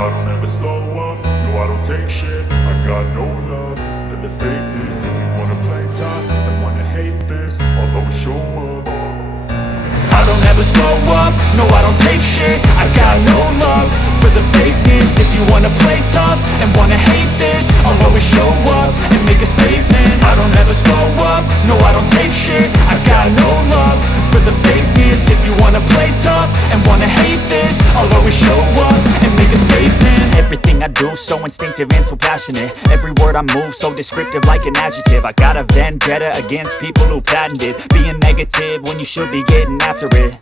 I don't ever slow up, no I don't take shit. I got no love for the fakeness. If you wanna play tough and wanna hate this, I'll always show up. I don't ever slow up, no I don't take shit. I got no love for the fakeness. If you wanna play tough and wanna hate this, I'll always show up and make a statement. I don't ever slow up, no I don't take shit. I got no love for the fakeness. If you wanna play tough and wanna hate this, I'll always show up and make a statement. Everything I do so instinctive and so passionate. Every word I move so descriptive like an adjective. I got a vendetta against people who patented being negative when you should be getting after it.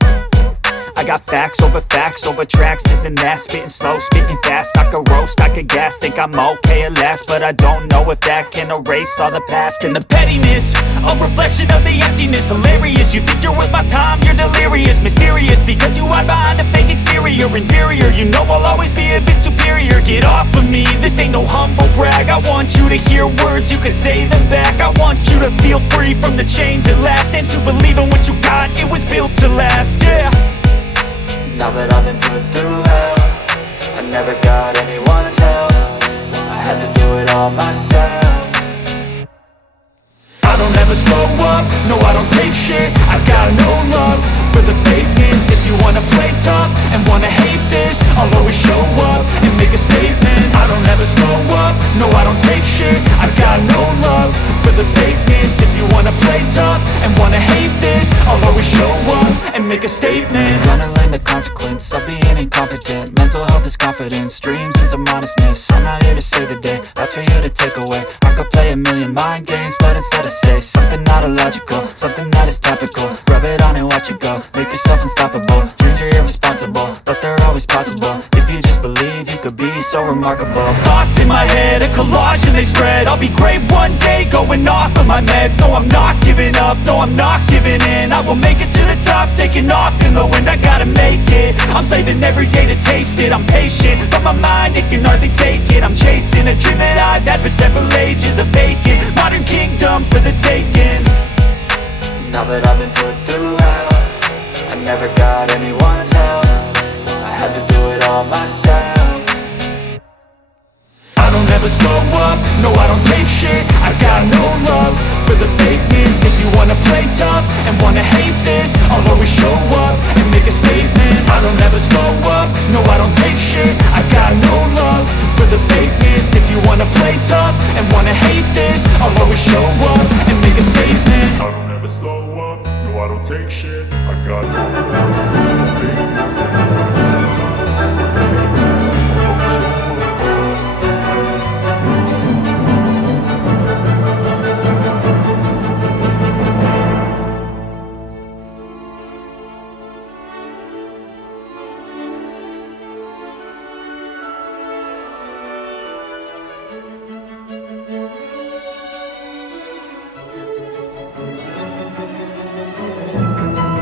I got facts over tracks, this and that. Spitting slow, spitting fast. I could roast, I could gas. Think I'm okay at last, but I don't know if that can erase all the past. And the pettiness, a reflection of the emptiness. Hilarious, you think you're worth my time, you're delirious. Mysterious, because you hide behind a fake exterior. Inferior, you know I'll always be a bit superior. Get off of me, this ain't no humble brag. I want you to hear words, you can say them back. I want you to feel free from the chains at last, and to believe in what you got, it was built to last, yeah. Now that I've been put through hell, I never got anyone's help. I had to do it all myself. I don't ever slow up, no I don't take shit. I got no love for the fakeness. If you wanna play tough and wanna hate this, I'll always show up and make a statement. I don't ever slow up, no I don't take shit. I got no love for the fakeness. If you wanna play tough and wanna hate this, I'll always show up and make a statement. Gonna learn the consequence of being incompetent. Mental health is confidence, dreams and some modestness. I'm not here to save the day, that's for you to take away. I could play a million mind games, but instead I say something not illogical, something that is topical. Rub it on and watch it go, make yourself unstoppable. Dreams are irresponsible, but they're always possible. If you just believe, you could be so remarkable. Thoughts in my head, a collage and they spread. I'll be great one day, going off of my meds. No, I'm not giving up, no, I'm not giving in. I will make it to the top, taking off in the wind. I gotta make it, I'm saving every day to taste it. I'm patient, but my mind, it can hardly take it. I'm chasing a dream that I've had for several ages. A vacant, modern kingdom for the taking. Now that I've been put through hell, I never got anyone's help. I had to do it all myself. I don't ever slow up, no I don't take shit. I got no love for the fakeness. If you wanna play tough and wanna hate this, I'll always show up and make a statement. I don't ever slow up, no I don't take shit. I got no love for the fakeness. If you wanna play tough and wanna hate this, I'll always show up and make a statement. I don't ever slow up, no I don't take shit. I got no love for the fakeness. If you wanna play tough and wanna hate this, I'll always show up.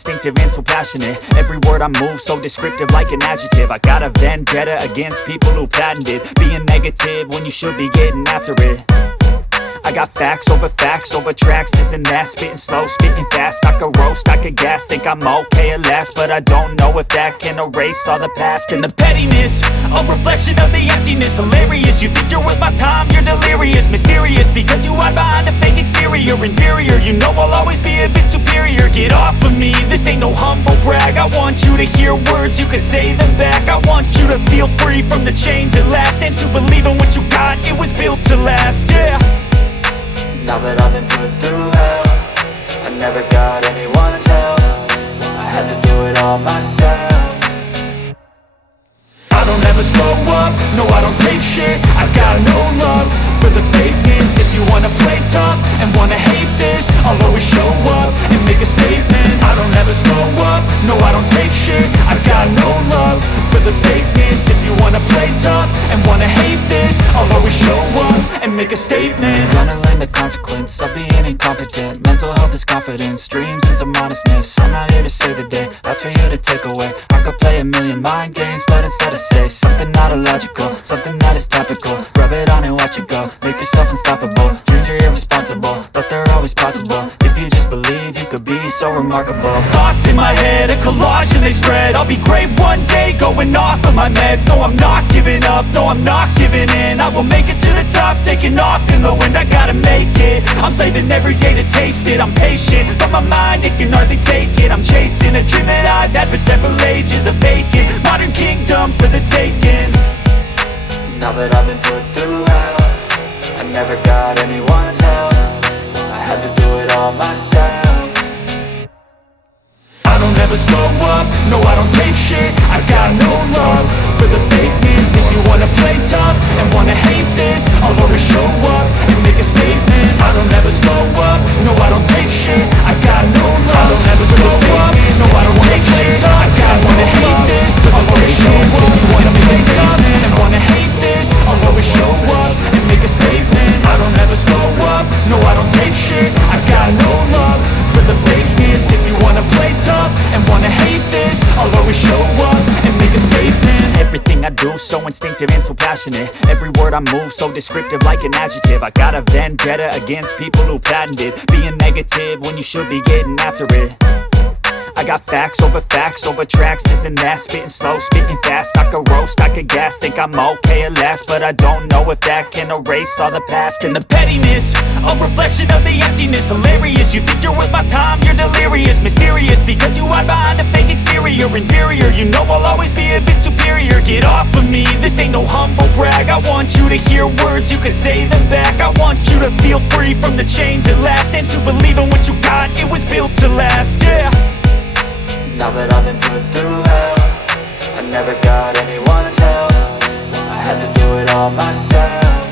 instinctive and so passionate. Every word I move so descriptive like an adjective. I got a vendetta against people who patented being negative when you should be getting after it. I got facts over tracks, this and that. Spitting slow, spitting fast, I could roast, I could gas. Think I'm okay at last, but I don't know if that can erase all the past. And the pettiness, a reflection of the emptiness. Hilarious, you think you're worth my time, you're delirious. Mysterious, because you hide behind a fake exterior. Inferior, you know I'll always be a bit superior. Get off of me, this ain't no humble brag. I want you to hear words, you can say them back. I want you to feel free from the chains at last, and to believe in what you got, it was built to last, yeah. Now that I've been put through hell, I never got anyone's help. I had to do it all myself. I don't ever slow up, no I don't take shit. I got no love for the fakeness. If you wanna play tough and wanna hate this, I'll always show up and make a statement. I don't ever slow up, no I don't take shit. I got no love for the fakeness. If you wanna play tough and wanna hate this, I'll always show up and make a statement. Gonna learn the consequence of being incompetent. Mental health is confidence, dreams and some honestness. I'm not here to save the day, that's for you to take away. I could play a million mind games, but instead I say something not illogical, something that is topical. Rub it on and watch it go, make yourself unstoppable. Dreams are irresponsible, but they're always possible. If you just believe, you could be so remarkable. Thoughts in my head, a collage and they spread. I'll be great one day, going off of my meds. No, I'm not giving up, no, I'm not giving in. I will make it to the top, taking off in the wind. I gotta make it, I'm saving every day to taste it. I'm patient, but my mind, it can hardly take it. I'm chasing a dream that I've had for several ages. A vacant, modern kingdom for the taking. Now that I've been put through hell, I never got anyone's help. I had to do it all myself. I don't ever slow up, no I don't take shit. I got no love for the fakeness. If you wanna play tough and wanna hate this, I'll always show up and make a statement. I don't ever slow up, no I don't take shit. I got no love. I don't ever slow up, no I don't take shit. I got no hate this, I'll always show up. If you wanna play tough and wanna hate this, I'll always show up and make a statement. I don't ever slow up, no I don't take shit. I got no love for the fakeness. If you wanna play tough and wanna hate this, I'll always show up and make a statement. Everything I do so instinctive and so passionate. Every word I move so descriptive like an adjective. I got a vendetta against people who patented being negative when you should be getting after it. I got facts over tracks, this and that. Spitting slow, spitting fast, I could roast, I could gas. Think I'm okay at last, but I don't know if that can erase all the past. And the pettiness, a reflection of the emptiness. Hilarious, you think you're worth my time, you're delirious. Mysterious, because you hide behind a fake exterior. Inferior, you know I'll always be a bit superior. Get off of me, this ain't no humble brag. I want you to hear words, you can say them back. I want you to feel free from the chains at last, and to believe in what you got, it was built to last, yeah. Now that I've been put through hell, I never got anyone's help. I had to do it all myself.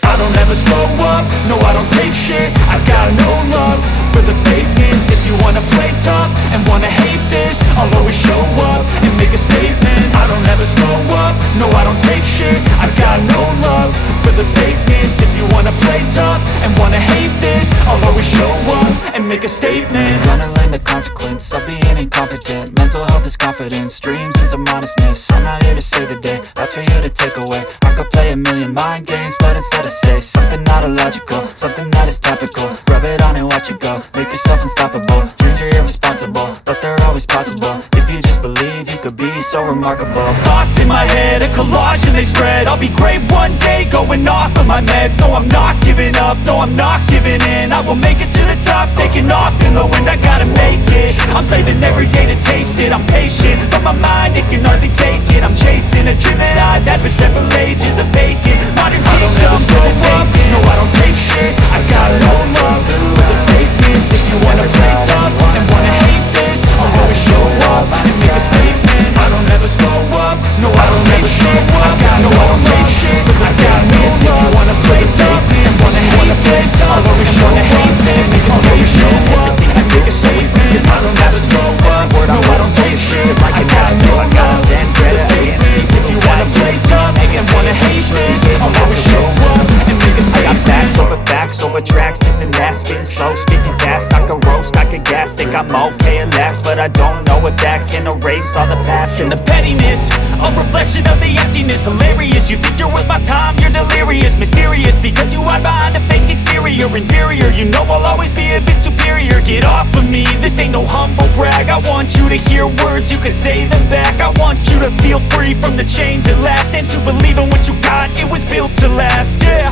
I don't ever slow up, no I don't take shit. I got no love for the fakeness. If you wanna play tough and wanna hate this, I'll always show up and make a statement. I don't ever slow up, no I don't take shit. I got no love for the fakeness. If you wanna play tough and wanna hate this, I'll always show up and make a statement. Gonna learn the consequence of being incompetent. Mental health is confidence, dreams and some honestness. I'm not here to save the day, that's for you to take away. I could play a million mind games, but instead I say something not illogical, something that is topical. Rub it on and watch it go, make yourself unstoppable. Dreams are irresponsible, but they're always possible. If you just believe, you could be so remarkable. Thoughts in my head, a collage and they spread. I'll be great one day, going off of my meds. No, I'm not giving up, no, I'm not giving in. I will make it to the top, taking off in the wind. I gotta make it, I'm saving every day to taste it. I'm patient, but my mind, it can hardly take it. I'm chasing a dream that I've had for several ages. A vacant, modern kingdom for the taking. No, I don't take shit, I got no love for the fakeness. If you wanna play tough and wanna hate this, I'll always show up and make a statement. I don't ever slow up, no I don't take shit. I got no, I don't take shit. I got no love. If you wanna play tough and wanna hate this, I'll always show up, hate this. I'll always show up and make a statement. I don't ever slow up, no I don't take shit. I got no love for the fakeness. If you wanna play tough and wanna hate this, I'll always show up and make a statement. I got facts over tracks, this and that. Spitting slow, spitting fast, I could roast, I could gas. Think I'm okay at last, but I don't know if that can erase all the past. And the pettiness, a reflection of the emptiness. Hilarious, you think you're worth my time, you're delirious. Mysterious, because you hide behind a fake exterior. Inferior, you know I'll always be a bit superior. Get off of me, this ain't no humble brag. I want you to hear words, you can say them back. I want you to feel free from the chains at last, and to believe in what you got, it was built to last, yeah.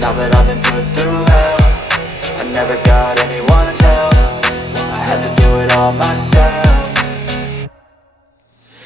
Now that I've been put through hell, I never got anyone's help. I had to do it all myself.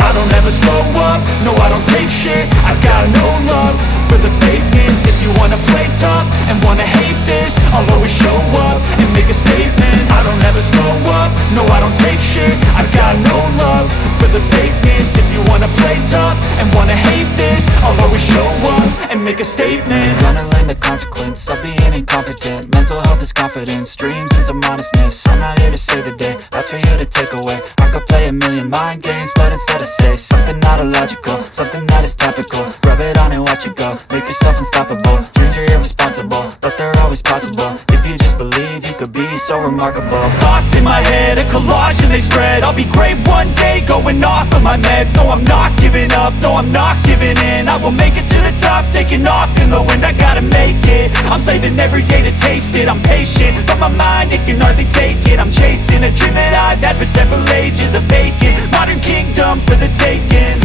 I don't ever slow up, no I don't take shit. I got no love for the fakeness. If you wanna play tough and wanna hate this, I'll always show up and make a statement. I don't ever slow up, no I don't take shit. I got no love for the fakeness. If you wanna play tough and wanna hate this, I'll always show up and make a statement. Gonna learn the consequence of being incompetent. Mental health is confidence, dreams into modestness. I'm not here to save the day, that's for you to take away. I could play a million mind games, but instead I say something not illogical, something that is topical. Rub it on and watch it go, make yourself unstoppable. Dreams are irresponsible, but they're always possible. If you just believe, you could be so remarkable. Thoughts in my head, a collage and they spread. I'll be great one day, going off of my meds. No, I'm not giving up, no, I'm not giving in. I will make it to the top, taking off in the wind. I gotta make it, I'm saving every day to taste it. I'm patient, but my mind, it can hardly take it. I'm chasing a dream that I've had for several ages. A vacant, modern kingdom for the taking.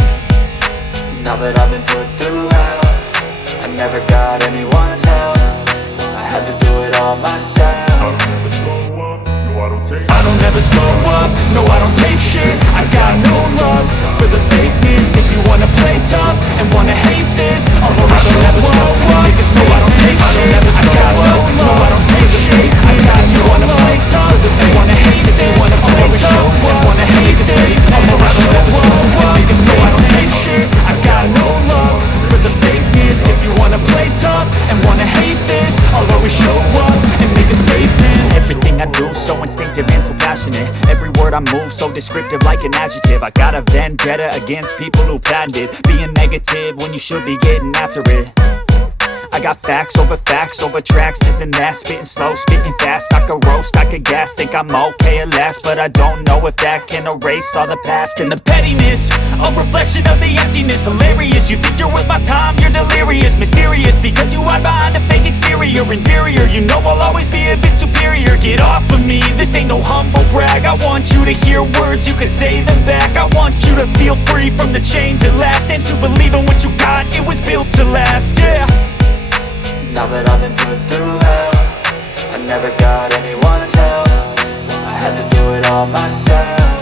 Now that I've been put through hell, I never got anyone's help. I had to do it all myself. I don't ever slow up, no I don't take shit. I got no love for the fakeness. If you wanna play tough and wanna hate this, I'll always show up and make it no I don't take shit. I got no love, no I don't take shit. I got you wanna play tough and wanna hate this. You wanna play tough and wanna hate this, I'll always show up and make it no I don't take shit. I got no love for the fakeness. If you wanna play tough and wanna hate this, I'll always show up and make a statement. Everything I do so instinctive and so passionate. Every word I move so descriptive like an adjective. I got a vendetta against people who patented being negative when you should be getting after it. I got facts over tracks, this and that. Spitting slow, spitting fast. I could roast, I could gas. Think I'm okay at last, but I don't know if that can erase all the past. And the pettiness, a reflection of the emptiness. Hilarious, you think you're worth my time, you're delirious. Mysterious, because you hide behind a fake exterior. Inferior, you know I'll always be a bit superior. Get off of me, this ain't no humble brag. I want you to hear words, you can say them back. I want you to feel free from the chains at last, and to believe in what you got, it was built to last, yeah. Now that I've been put through hell, I never got anyone's help. I had to do it all myself.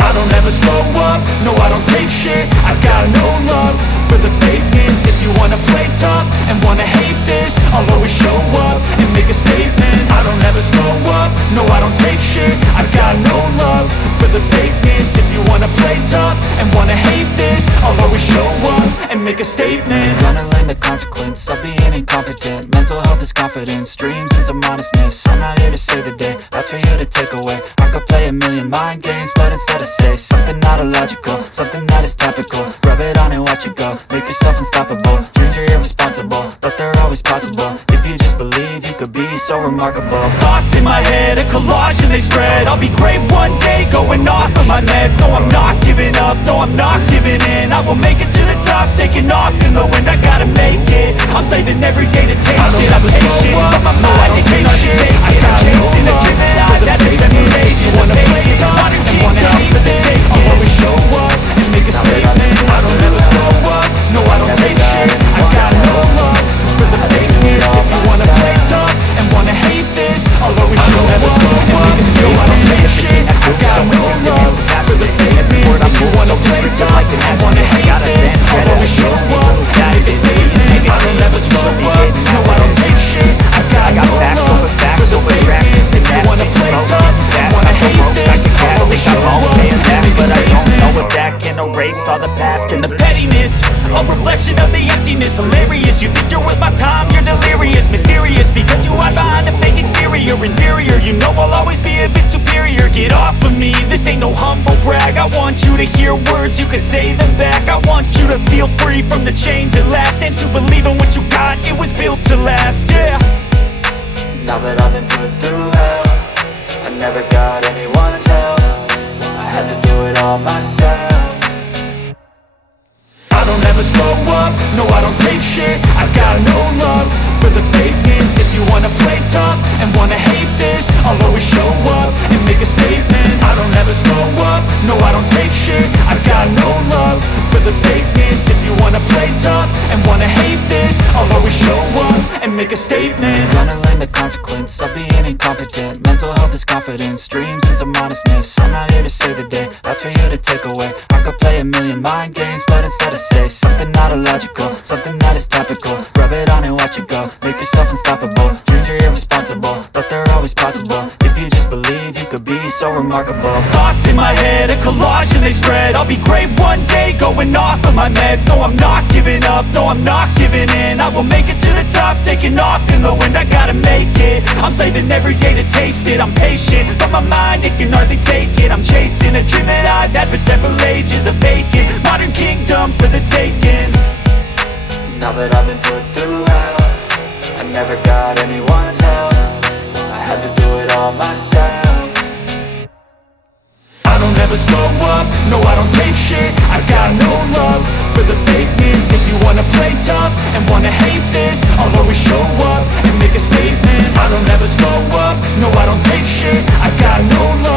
I don't ever slow up, no I don't take shit. I got no love for the fakeness. If you wanna play tough and wanna hate this, I'll always show up and make a statement. I don't ever slow up, no I don't take shit. I got no love for the fakeness. If you wanna play tough and wanna hate this, I'll always show up and make a statement. Gonna learn the consequence of being incompetent. Mental health is confidence, dreams into modestness. I'm not here to save the day, that's for you to take away. I could play a million mind games, but instead I say something not illogical, something that is topical. Rub it on and watch it go, make yourself unstoppable. Dreams are irresponsible, but they're always possible. If you just believe, you could be so remarkable. Thoughts in my head, a collage and they spread. I'll be great one day, going off of my meds. No, I'm not giving up, no, I'm not giving in. I will make it to the top, taking off in the wind. I gotta make it, I'm saving every day to taste it. I'm patient, but my mind, it can't take it. I'm chasing a dream that I've had for several ages. I'm making it, modern kingdom for the taking. I'll always show up and make a statement. I don't ever slow up, no I don't take shit. I got no love for the fakeness. If you wanna play tough and wanna hate this, I'll always show up and make a statement. I don't take shit. I got no love for the fakeness. If you wanna play tough and wanna hate this, I'll always show up and make a statement. I don't ever slow up, no I don't take shit. I got no love for the fakeness. If you wanna play tough and wanna hate this, I'll always show up and make a statement. That can erase all the past. And the pettiness, a reflection of the emptiness. Hilarious, you think you're worth my time, you're delirious. Mysterious, because you hide behind a fake exterior. Inferior, you know I'll always be a bit superior. Get off of me, this ain't no humble brag. I want you to hear words, you can say them back. I want you to feel free from the chains at last, and to believe in what you got, it was built to last, yeah. Now that I've been put through hell, never got anyone's help. I had to do it all myself. I don't ever slow up, no I don't take shit. I got no love for the fakeness. If you wanna play tough and wanna hate this, I'll always show up and make a statement. I don't ever slow up, no I don't take shit. I got no love for the fakeness. If you wanna play tough and wanna hate this, I'll always show up and make a statement. Gonna learn the consequence of being incompetent. Mental health is confidence, dreams into modestness. I'm not here to save the day, that's for you to take away. I could play a million mind games, but instead I say something not illogical, something that is topical. Rub it on and watch it go, make yourself unstoppable. Dreams are irresponsible, but they're always possible. If you just believe, you could be so remarkable. Thoughts in my head, a collage and they spread. I'll be great one day, going off of my meds. No, I'm not giving up, no, I'm not giving in. I will make it to the top, taking off in the wind. I gotta make it, I'm saving every day to taste it. I'm patient, but my mind, it can hardly take it. I'm chasing a dream that I've had for several ages. A vacant, modern kingdom for the taking. Now that I've been put through hell, I never got anyone's help. I had to do it all myself. I don't ever slow up, no I don't take shit. I got no love for the fakeness. If you wanna play tough and wanna hate this, I'll always show up and make a statement. I don't ever slow up, no I don't take shit. I got no love